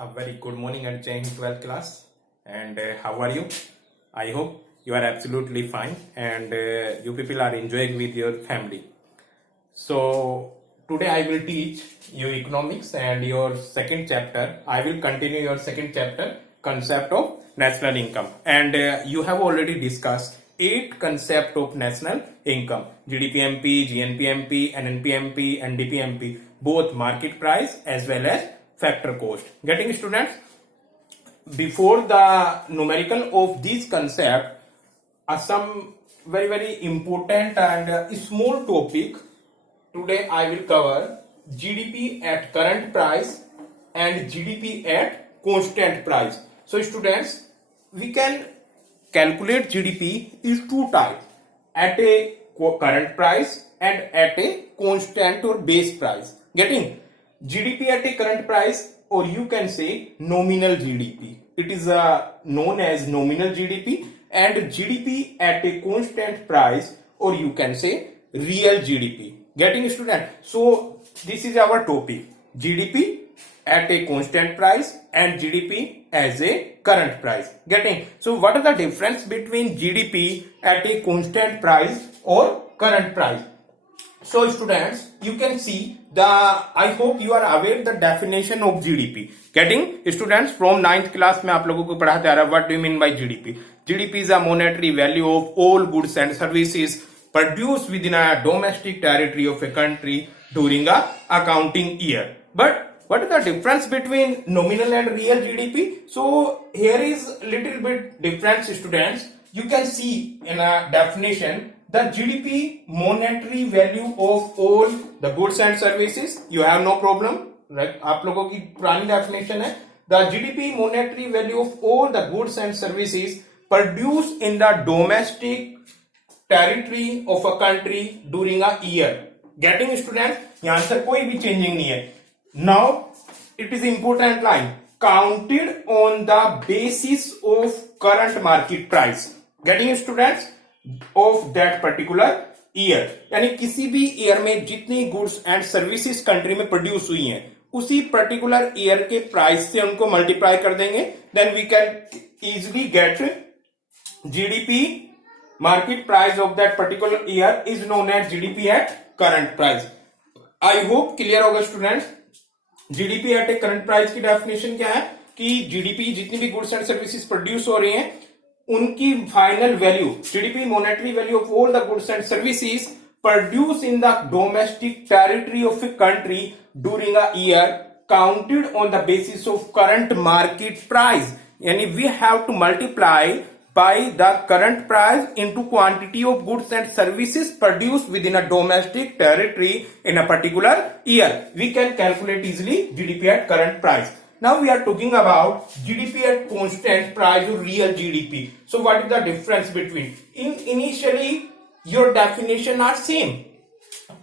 A very good morning and Jai Hind 12th class. And how are you? I hope you are absolutely fine and you people are enjoying with your family. So today I will teach you economics and your second chapter. I will continue your second chapter, concept of national income. And you have already discussed 8 concept of national income: GDPMP, GNPMP, NNPMP, NDPMP, both market price as well as factor cost. Getting students? Before the numerical of this concept, some very important and small topic. Today I will cover GDP at current price and GDP at constant price. So students, we can calculate GDP is two types: at a current price and at a constant or base price. Getting? GDP at a current price, or you can say nominal GDP. It is known as nominal GDP, and GDP at a constant price, or you can say real GDP. Getting student? So this is our topic: GDP at a constant price and GDP as a current price. Getting? So what is the difference between GDP at a constant price or current price? So students, you can see I hope you are aware the definition of GDP. Getting? Students, from 9th class में आप लोगों को पढ़ाते आ रहा है what do you mean by GDP? GDP is a monetary value of all goods and services produced within a domestic territory of a country during a accounting year. But what is the difference between nominal and real GDP? So here is little bit difference, students. You can see in a definition the GDP monetary value of all the goods and services. You have no problem, right? आप लोगों की पुरानी definition है the GDP monetary value of all the goods and services produced in the domestic territory of a country during a year. Getting students? यहाँ से कोई भी changing नहीं है. Now it is important line counted on the basis of current market price. Getting students? Of that particular year. यानी किसी भी year में जितनी गुड्स एंड सर्विसेज कंट्री में प्रोड्यूस हुई हैं उसी पर्टिकुलर ईयर के प्राइस से उनको मल्टीप्लाई कर देंगे, then we can easily get GDP market price of that particular year is known as GDP at current price. I hope clear होगा students. GDP at a current price की definition क्या है कि GDP जितनी भी goods and services produce हो रही हैं उनकी final value, GDP monetary value of all the goods and services produce in the domestic territory of a country during a year counted on the basis of current market price. यानी we have to multiply by the current price into quantity of goods and services produced within a domestic territory in a particular year. We can calculate easily GDP at current price. Now we are talking about GDP at constant price or real GDP. So what is the difference between? Initially your definition are same.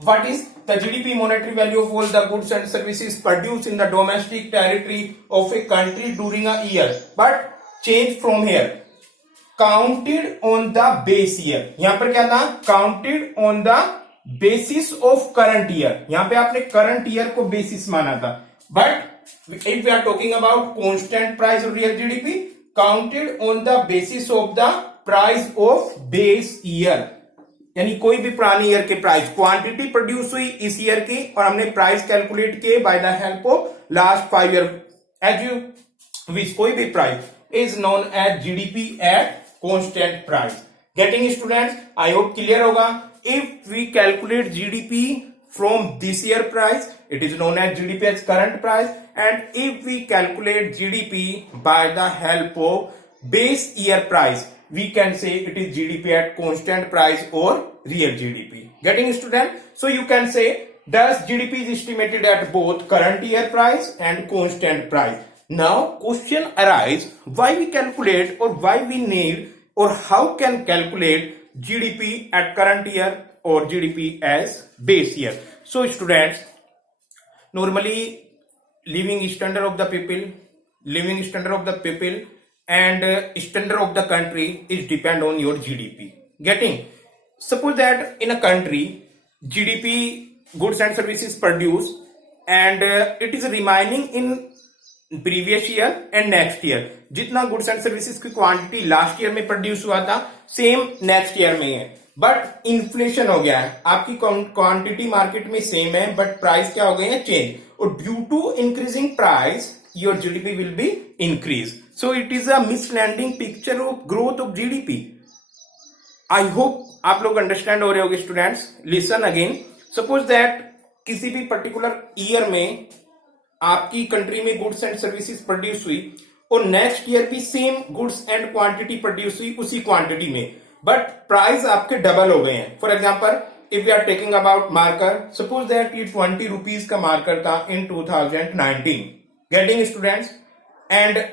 What is the GDP monetary value of all the goods and services produced in the domestic territory of a country during a year. But change from here. Counted on the base year. यहाँ पर क्या था? Counted on the basis of current year. यहाँ पे आपने current year को basis माना था. But if we are talking about constant price or real GDP, counted on the basis of the price of base year. यानी कोई भी पुरानी ईयर के प्राइस, क्वांटिटी प्रोड्यूस हुई इस ईयर की और हमने प्राइस कैलकुलेट किए by the help of last 5 year as you which. कोई भी price is known as GDP at constant price. Getting students? I hope clear होगा. If we calculate GDP from this year price, it is known as GDP as current price, and if we calculate GDP by the help of base year price, we can say it is GDP at constant price or real GDP. Getting student? So you can say thus GDP is estimated at both current year price and constant price. Now question arise, why we calculate or why we need or how can calculate GDP at current year or GDP as base year. So students, normally living standard of the people and standard of the country is depend on your GDP. Getting? Suppose that in a country GDP goods and services produced and it is remaining in previous year and next year. जितना goods and services की quantity last year में produce हुआ था same next year में है, but inflation हो गया है, आपकी क्वांटिटी मार्केट में सेम है बट प्राइस क्या हो गए हैं, चेंज, और due to increasing price your GDP will be increase. So it is a misleading picture of growth of GDP. I hope आप लोग अंडरस्टैंड हो रहे होगे students. Listen again, suppose that किसी भी पर्टिकुलर ईयर में आपकी कंट्री में गुड्स एंड सर्विसेज प्रोड्यूस हुई और नेक्स्ट ईयर भी same goods and quantity produce हुई उसी क्वांटिटी में, बट प्राइस आपके डबल हो गए हैं। For example if we are taking about marker, suppose that ये 20 रुपीज का मार्कर था in 2019, getting students, and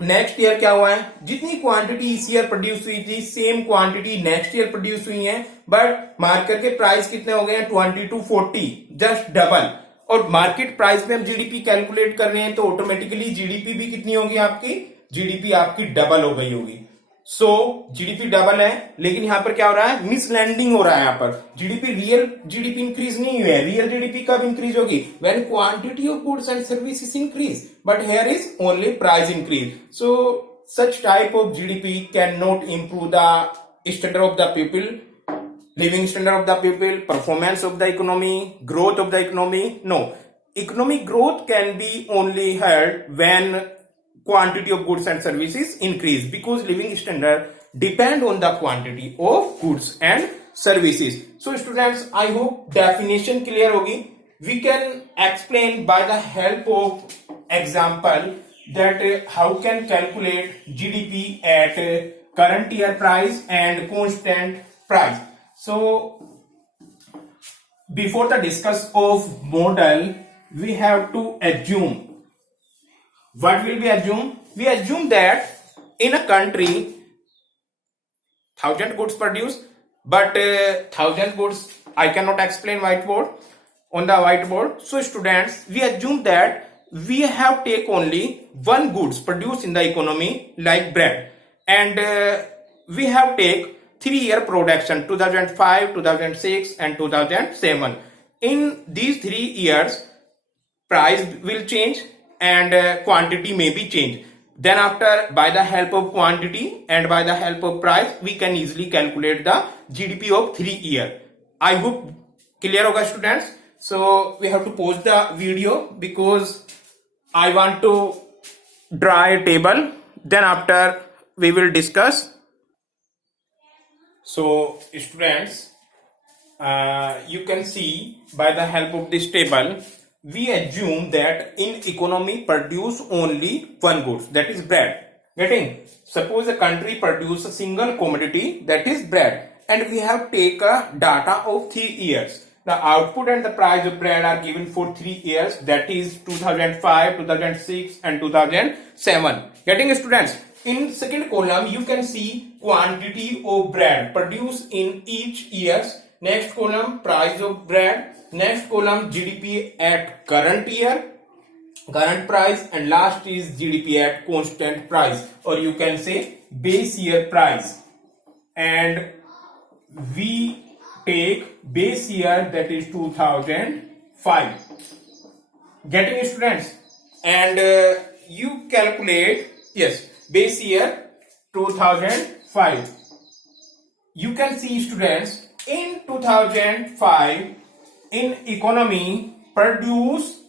next year क्या हुआ है, जितनी क्वांटिटी इस ईयर प्रोड्यूस हुई थी same quantity next year produce हुई है, बट मार्कर के प्राइस कितने हो गए हैं, 20 to 40, जस्ट डबल। और मार्केट प्राइस में हम जीडीपी कैलकुलेट कर रहे हैं तो ऑटोमेटिकली जीडीपी भी कितनी होगी आपकी, जीडीपी आपकी डबल हो गई होगी। सो जीडीपी डबल है, लेकिन यहां पर क्या हो रहा है, मिसलैंडिंग हो रहा है। यहां पर जीडीपी, रियल जीडीपी इंक्रीज नहीं हुई है। रियल जीडीपी कब इंक्रीज होगी, when quantity of goods and services increase, but here is only price increase. So such type of GDP can not improve the standard of the people, living standard of the people, performance of the economy, growth of the economy. No, economic growth can be only held when quantity of goods and services increase, because living standard depend on the quantity of goods and services. So students, I hope definition clear hogi. We can explain by the help of example that how can calculate GDP at current year price and constant price. So before the discuss of model, we have to assume. What will we assume? We assume that in a country 1000 goods produced, but 1000 goods I cannot explain on the whiteboard. So students, we assume that we have take only one goods produced in the economy like bread, and we have take 3-year production 2005, 2006 and 2007. In these 3 years price will change and quantity may be changed. Then after, by the help of quantity and by the help of price, we can easily calculate the GDP of 3 year. I hope clear hoga students. So we have to pause the video because I want to draw a table, then after we will discuss. So students, you can see by the help of this table, we assume that in economy produce only one goods, that is bread. Getting? Suppose a country produce a single commodity, that is bread, and we have take a data of 3 years. The output and the price of bread are given for 3 years, that is 2005, 2006 and 2007. Getting students? In second column, you can see quantity of bread produced in each years. Next column, price of bread. Next column, GDP at current year, current price, and last is GDP at constant price, or you can say base year price. And we take base year, that is 2005. Getting students? And you calculate, yes, base year 2005. You can see students, in 2005 in economy produce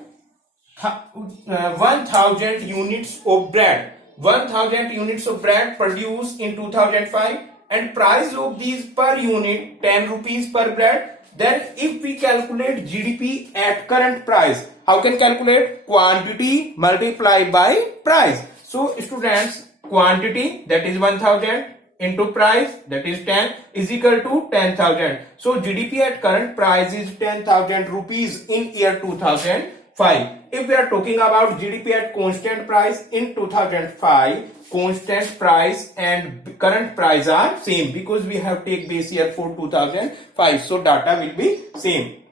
1000 units of bread. 1000 units of bread produced in 2005, and price of these per unit 10 rupees per bread. Then if we calculate GDP at current price, how can calculate? Quantity multiplied by price. So students, quantity, that is 1000, into price, that is 10, is equal to 10,000. So GDP at current price is 10,000 rupees in year 2005. If we are talking about GDP at constant price in 2005, constant price and current price are same, because we have take base year for 2005. So data will be same,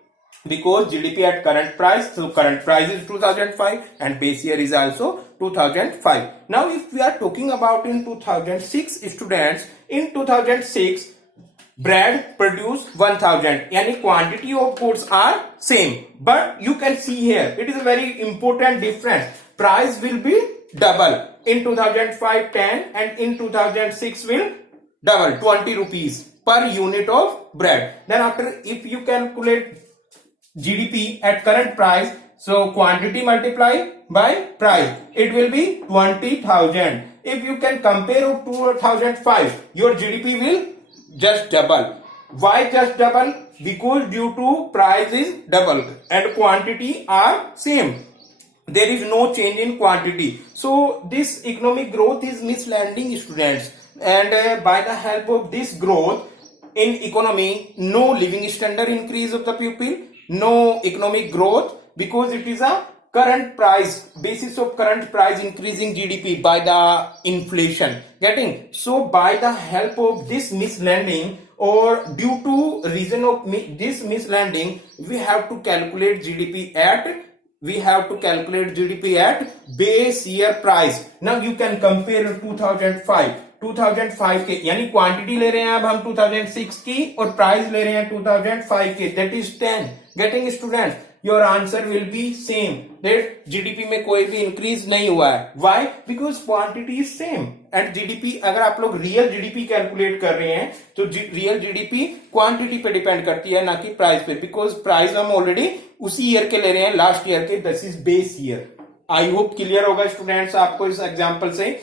because GDP at current price, so current price is 2005 and base year is also 2005. Now if we are talking about in 2006 students, in 2006 bread produced 1000, yani quantity of goods are same, but you can see here it is a very important difference. price will be double. In 2005 10 and in 2006 will double 20 rupees per unit of bread. Then after, if you calculate GDP at current price, so quantity multiply by price, it will be 20,000. If you can compare to 2005, your GDP will just double. Why just double? Because due to price is double and quantity are same. There is no change in quantity. So this economic growth is misleading, students, and by the help of this growth in economy, no living standard increase of the people, no economic growth, because it is a current price, basis of current price increasing GDP by the inflation. Getting? So by the help of this misleading, or due to reason of this misleading, we have to calculate GDP at base year price. Now you can compare 2005 के, यानी quantity ले रहे हैं अब हम 2006 की और price ले रहे हैं 2005 के, that is 10. Getting students? Your answer will be same, that GDP में कोई भी इंक्रीज नहीं हुआ है. Why? Because quantity is same. And GDP, अगर आप लोग रियल जीडीपी कैलकुलेट कर रहे हैं तो रियल जीडीपी क्वांटिटी पे डिपेंड करती है, ना कि प्राइस पे, बिकॉज प्राइस हम ऑलरेडी उसी ईयर के ले रहे हैं, लास्ट ईयर के. This is base year. I hope clear होगा स्टूडेंट्स आपको इस एग्जाम्पल से.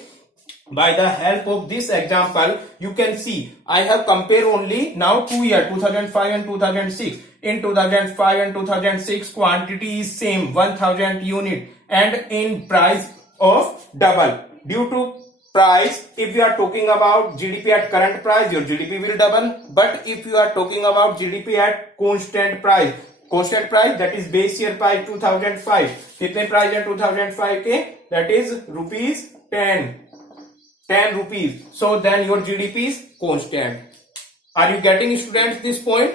By the help of this example, you can see I have compared only now 2 years, 2005 and 2006. In 2005 and 2006, quantity is same, 1000 unit, and in price of double. Due to price, if you are talking about GDP at current price, your GDP will double. But if you are talking about GDP at constant price, that is base year price 2005. कितने price है 2005 के? That is rupees 10 rupees. So then your GDP is constant. Are you getting, students, this point?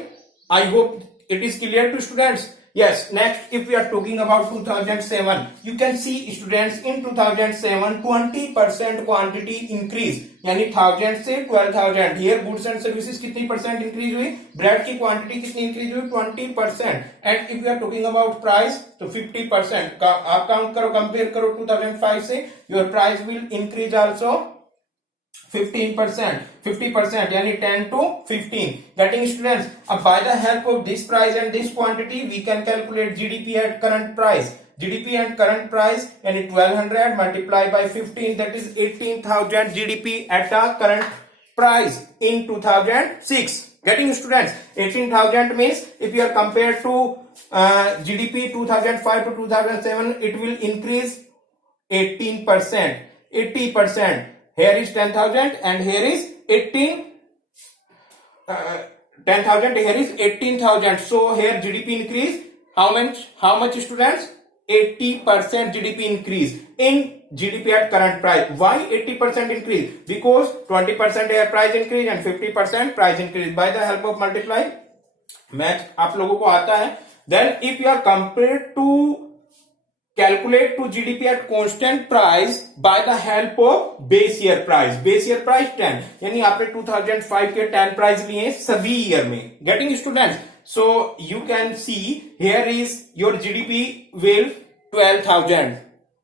I hope it is clear to students. Yes. Next, if we are talking about 2007, you can see, students, in 2007 20% quantity increase, यानी 1000 से 12,000. Here goods and services कितनी percent increase हुई? Bread की quantity कितनी increase हुई? 20%. And if we are talking about price, तो 50%. आप count करो, कंपेयर करो 2005 से, your price will increase also 15%, 50%, यानी 10 to 15. Getting, students? By the help of this price and this quantity, we can calculate GDP at current price. GDP at current price, यानी 1200 multiplied by 15, that is 18,000 GDP at the current price in 2006. Getting, students? 18,000 means if you are compared to GDP 2005 to 2007, it will increase 18%, 80%. Here is 10,000 and here is 10,000, here is 18,000. So here GDP increase how much, students? 80% GDP increase in GDP at current price. Why 80% increase? Because 20% here price increase and 50% price increase. By the help of multiply, math आप लोगों को आता है. Then if you are compared to calculate to GDP at constant price by the help of base year price. Base year price 10, यानी आपने 2005 के 10 price लिए सभी ईयर में. Getting, students? So you can see here is your GDP will 12,000,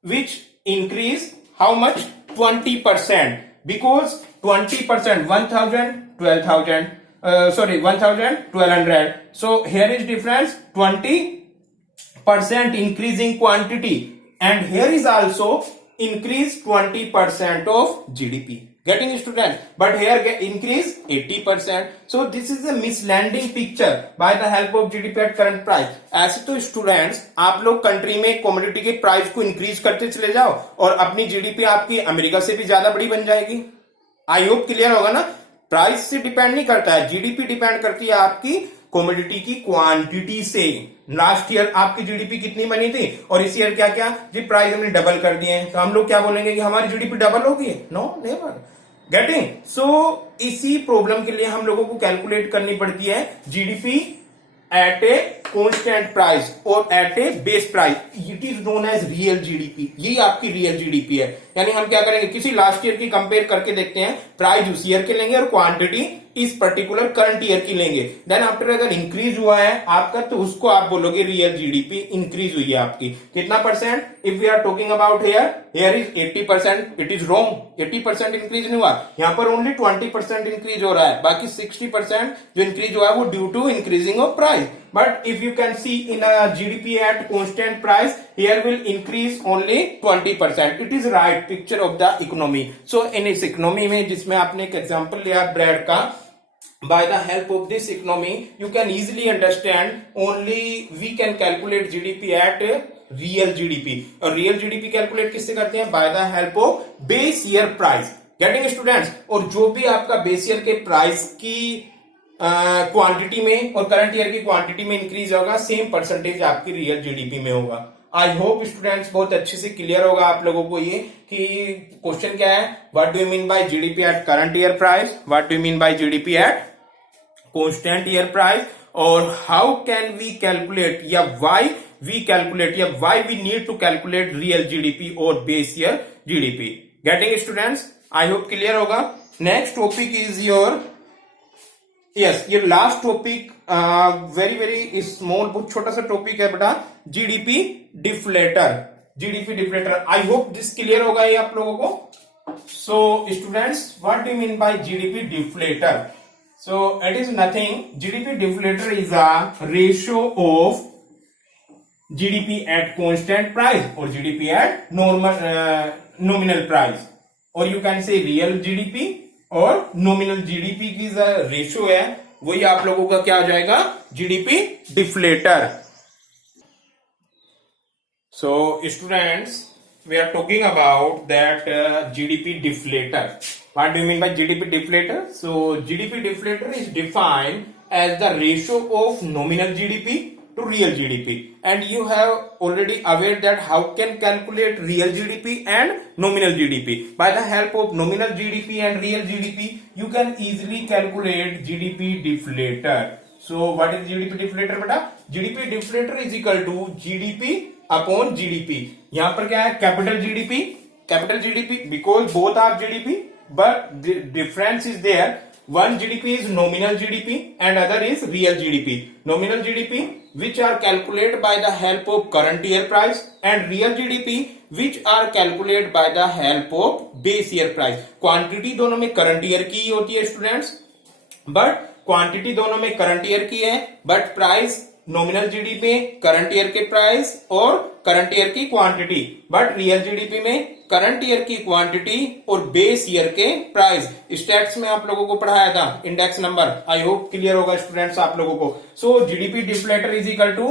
which increase how much? 20%, because 20%, 1,000, 12,000. 1,000, 1,200. So here is difference 20% increase in quantity, and here is also increase 20% of GDP. Getting, students? But here increase 80%. So this is a misleading picture by the help of GDP at current price. ऐसे तो students आप लोग country में commodity के price को increase करते चले जाओ और अपनी जीडीपी आपकी अमेरिका से भी ज्यादा बड़ी बन जाएगी. आई होप क्लियर होगा ना. प्राइस से डिपेंड नहीं करता है, जीडीपी डिपेंड करती है आपकी कमोडिटी की क्वांटिटी से. लास्ट ईयर आपकी जीडीपी कितनी बनी थी और इस ईयर क्या क्या जी प्राइस हमने डबल कर दिए हैं, तो हम लोग क्या बोलेंगे कि हमारी जीडीपी डबल होगी? No, never. गेटिंग? सो इसी प्रॉब्लम के लिए हम लोगों को कैलकुलेट करनी पड़ती है GDP at a constant price or at a base price, it is known as real GDP. ये आपकी रियल जीडीपी है. यानी हम क्या करेंगे, किसी लास्ट ईयर की कंपेयर करके देखते हैं, प्राइस उस ईयर के लेंगे और क्वांटिटी इस पर्टिकुलर करंट ईयर की लेंगे. देन आफ्टर अगर इंक्रीज हुआ है आपका, तो उसको आप बोलोगे रियल जीडीपी इंक्रीज हुई है आपकी. कितना percent? If we are talking about here is 80%. It is wrong. 80% increase नहीं हुआ, यहाँ पर ओनली 20% इंक्रीज हो रहा है. बाकी 60% जो इंक्रीज हुआ है वो due to increasing of price. But if you can see in a GDP at constant price, here will increase only 20%. It is right picture of the economy. So in इस economy में, जिसमें आपने एक example लिया bread का, by the help of this economy, you can easily understand. Only we can calculate GDP at real GDP. और real GDP calculate किससे करते हैं? By the help of base year price. Getting students? और जो भी आपका base year के price की क्वांटिटी में और करंट ईयर की क्वांटिटी में इंक्रीज होगा, सेम परसेंटेज आपकी रियल जीडीपी में होगा. आई होप स्टूडेंट्स बहुत अच्छे से क्लियर होगा आप लोगों को ये कि क्वेश्चन क्या है. What do you mean by GDP at current year price, what do you mean by GDP at constant year price, और हाउ कैन वी कैलकुलेट या व्हाई वी कैलकुलेट या why we need to calculate real GDP और base year GDP. Getting students? I hope clear होगा. Next topic is your yes, ये last topic very very small, बहुत छोटा सा topic है बेटा, GDP deflator. GDP deflator, I hope this clear होगा ये आप लोगों को. So students, what do you mean by GDP deflator? So it is nothing. GDP deflator is a ratio of GDP at constant price और GDP at nominal price, और you can से real GDP और nominal GDP की जो ratio है वही आप लोगों का क्या आ जाएगा? GDP deflator. So students, we are talking about that GDP deflator. What do you mean by GDP deflator? So GDP deflator is defined as the ratio of nominal GDP to real GDP, and you have already aware that how can calculate real GDP and nominal GDP. By the help of nominal GDP and real GDP, you can easily calculate GDP deflator. So what is GDP deflator बेटा? GDP deflator is equal to GDP upon GDP. यहाँ पर क्या है? Capital GDP, capital GDP because both are GDP, but the difference is there. One GDP is nominal GDP and other is real GDP. Nominal GDP which are calculated by the help of current year price, and real GDP which are calculated by the help of base year price. Quantity दोनों में current year की ही होती है students, but quantity दोनों में current year की है, but price nominal GDP में करंट ईयर के प्राइस और करंट ईयर की क्वांटिटी, बट रियल जीडीपी में करंट ईयर की क्वांटिटी और बेस ईयर के प्राइस. स्टैट्स में आप लोगों को पढ़ाया था index number. I hope clear होगा स्टूडेंट्स आप लोगों को. So GDP deflator is equal to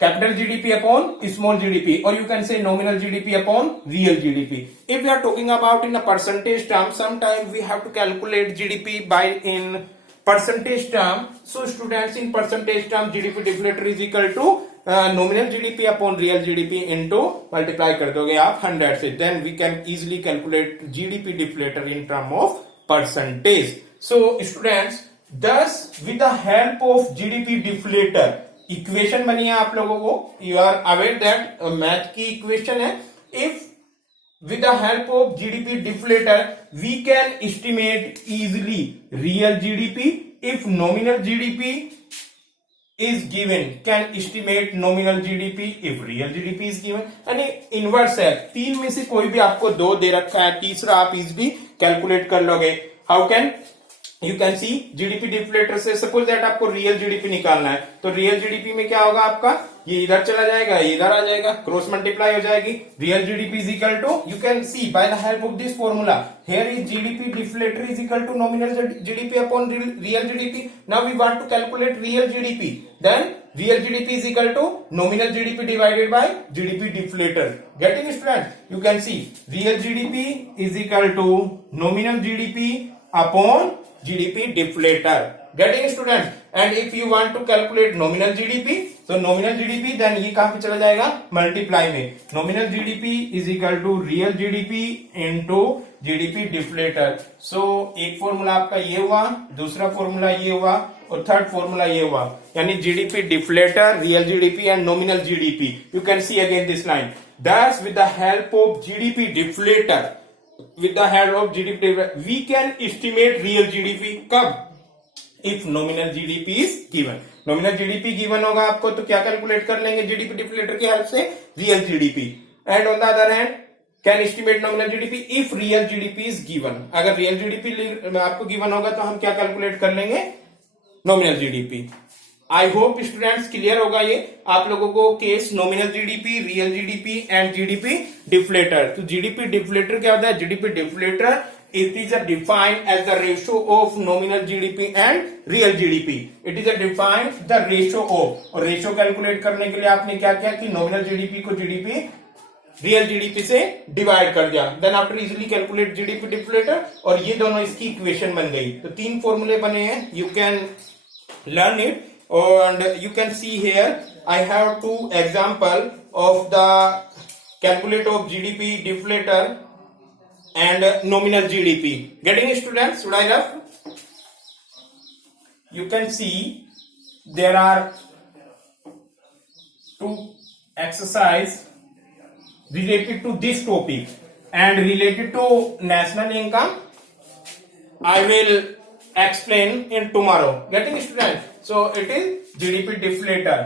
capital GDP upon small GDP, और you can say nominal GDP upon real GDP. If we are talking about in a percentage term, some time we have to calculate GDP by in percentage term. So students, in percentage term GDP deflator is equal to nominal GDP upon real GDP into multiply कर दोगे आप 100 से, then we can easily calculate GDP deflator in term of percentage. So students, thus with the help of GDP deflator equation बनी है आप लोगों को. You are aware that math की equation है. If with the help of GDP deflator, we can estimate easily real GDP. If nominal GDP is given, can estimate nominal GDP if real GDP is given. यानी inverse है, तीन में से कोई भी आपको दो दे रखा है, तीसरा आप इस भी कैलकुलेट कर लोगे. How can you can C GDP deflator से सपोज दैट आपको रियल जीडीपी निकालना है, तो रियल जीडीपी में क्या होगा आपका? ये इधर चला जाएगा, ये इधर आ जाएगा, क्रॉस मल्टीप्लाई हो जाएगी. Real GDP is equal to, you can see by the help of this formula, here is GDP deflator is equal to nominal GDP upon real GDP. Now we want to calculate real GDP, then real GDP is equal to nominal GDP divided by GDP deflator. Getting student? You can see real GDP is equal to nominal GDP upon GDP deflator. Getting students? And if you want to calculate nominal GDP, so nominal GDP then ये कहां पे चला जाएगा, multiply में. Nominal GDP is equal to real GDP into GDP deflator. So एक formula आपका ये हुआ, दूसरा फॉर्मूला ये हुआ और थर्ड फॉर्मूला ये हुआ, यानी GDP deflator, real GDP and nominal GDP. You can see again this line. Thus, with the help of GDP deflator, with the help of GDP deflator, we can estimate real GDP. कब? If nominal GDP is given. Nominal GDP given होगा आपको तो क्या calculate कर लेंगे GDP deflator की help से, real GDP. And on the other hand, can estimate nominal GDP if real GDP is given. अगर real GDP आपको given होगा तो हम क्या कैलकुलेट कर लेंगे, nominal GDP. I hope students clear होगा ये आप लोगों को case nominal GDP, real GDP and GDP deflator. तो जीडीपी डिफ्लेटर क्या होता है, GDP deflator it is defined as the ratio of nominal GDP and real GDP. It is defined the ratio of, और रेशियो कैलकुलेट करने के लिए आपने क्या किया कि नॉमिनल जीडीपी को जीडीपी रियल जीडीपी से डिवाइड कर दिया, then after easily calculate GDP deflator, और ये दोनों इसकी इक्वेशन बन गई. तो 3 फॉर्मूले बने हैं, you can learn it. And you can see here I have 2 example of the calculate of GDP deflator and nominal GDP. Getting students, should I have? You can see there are 2 exercise related to this topic and related to national income. I will explain in tomorrow. Getting students? So it is GDP deflator.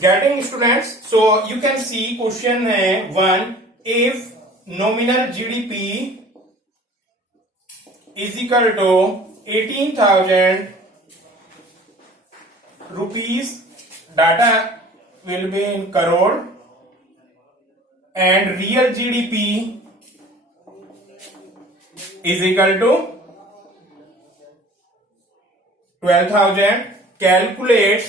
Getting students? So you can see question है 1. If nominal GDP is equal to 18,000 rupees, data will be in crore, and real GDP is equal to 12,000. Calculate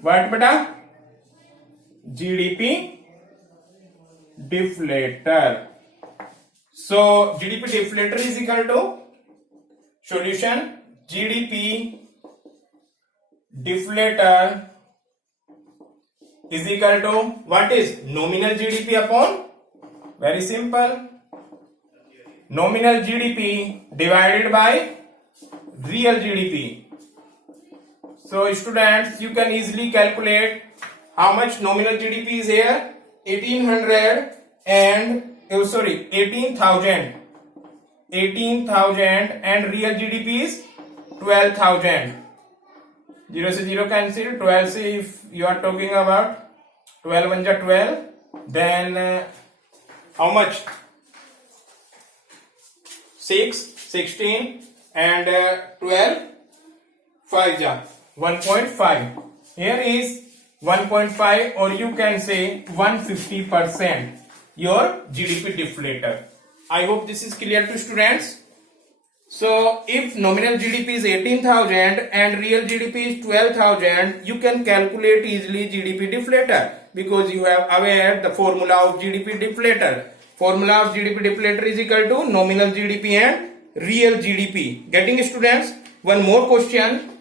what beta? GDP deflator. So GDP deflator is equal to solution GDP deflator is equal to what is nominal GDP upon, very simple, nominal GDP divided by real GDP. So students, you can easily calculate how much nominal GDP is here, 1800 and 18,000 and real GDP is 12,000. 0 से 0 cancel, 12 से if you are talking about 12 1 12, then how much, 6 16 and 12 5 ja 1.5. Here is 1.5, or you can say 150% your GDP deflator. I hope this is clear to students. So if nominal GDP is 18,000 and real GDP is 12,000, you can calculate easily GDP deflator, because you have aware the formula of GDP deflator. Formula of GDP deflator is equal to nominal GDP and real GDP. Getting students? One more question.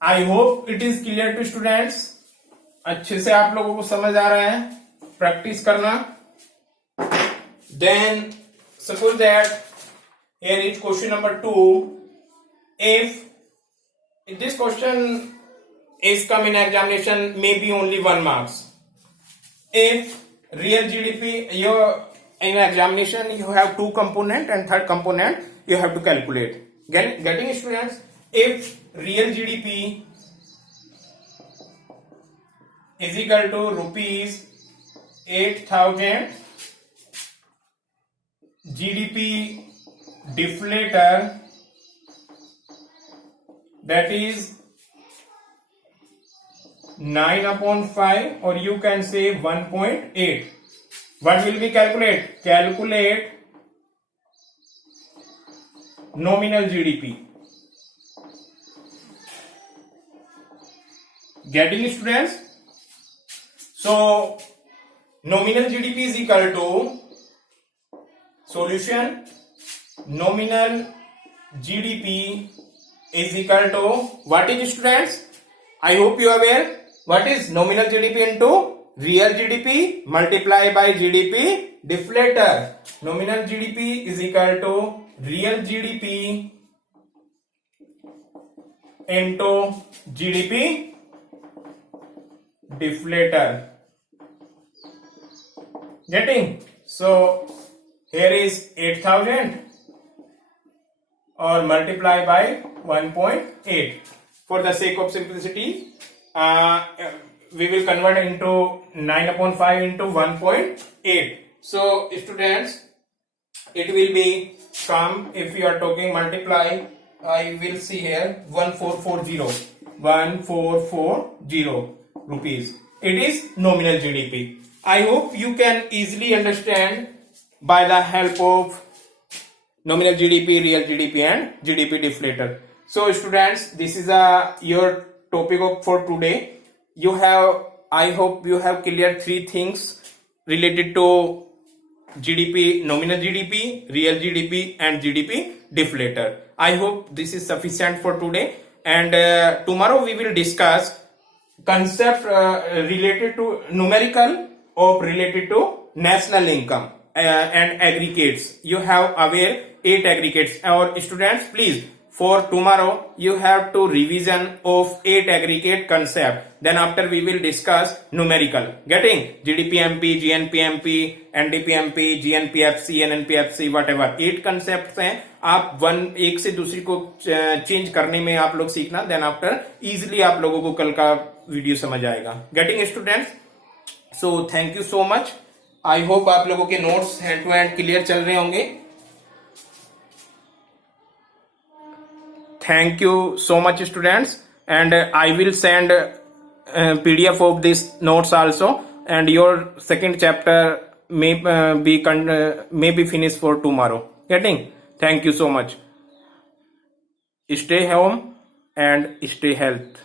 I hope it is clear to students. अच्छे से आप लोगों को समझ आ रहा है, practice करना. Then suppose that here is question number 2. If this question is come in examination, maybe only 1 marks. If real GDP, in examination you have 2 component and third component you have to calculate. Getting students? If real GDP is equal to rupees 8,000, GDP deflator, that is 9/5, or you can say 1.8. What will be calculate? Calculate nominal GDP. Getting students? So nominal GDP is equal to solution. Nominal GDP is equal to what is, students? I hope you are aware what is nominal GDP into real GDP multiply by GDP deflator. Nominal GDP is equal to real GDP into GDP deflator. Getting? So here is 8,000 or multiply by 1.8. For the sake of simplicity, we will convert into 9/5 into 1.8. So students, it will be come, if you are talking multiply, I will see here 1440 rupees. It is nominal GDP. I hope you can easily understand by the help of nominal GDP, real GDP and GDP deflator. So students, this is your topic for today. You have, I hope you have cleared 3 things related to GDP, nominal GDP, real GDP and GDP deflator. I hope this is sufficient for today, and tomorrow we will discuss concept related to numerical of related to national income and aggregates. You have aware 8 aggregates. Our students, please, for tomorrow you have to revision of 8 aggregate concept. Then after we will discuss numerical. Getting? GDPMP, GNPMP, NDPMP, GNPFC, NNPFC, whatever 8 concepts हैं. आप एक से दूसरी को change करने में आप लोग सीखना. Then after easily आप लोगों को कल का वीडियो समझ आएगा. Getting, students? So thank you so much. I hope आप लोगों के notes hand to hand clear चल रहे होंगे. Thank you so much, students, and I will send PDF of this notes also, and your second chapter may be finished for tomorrow. Getting? Thank you so much. Stay home and stay health.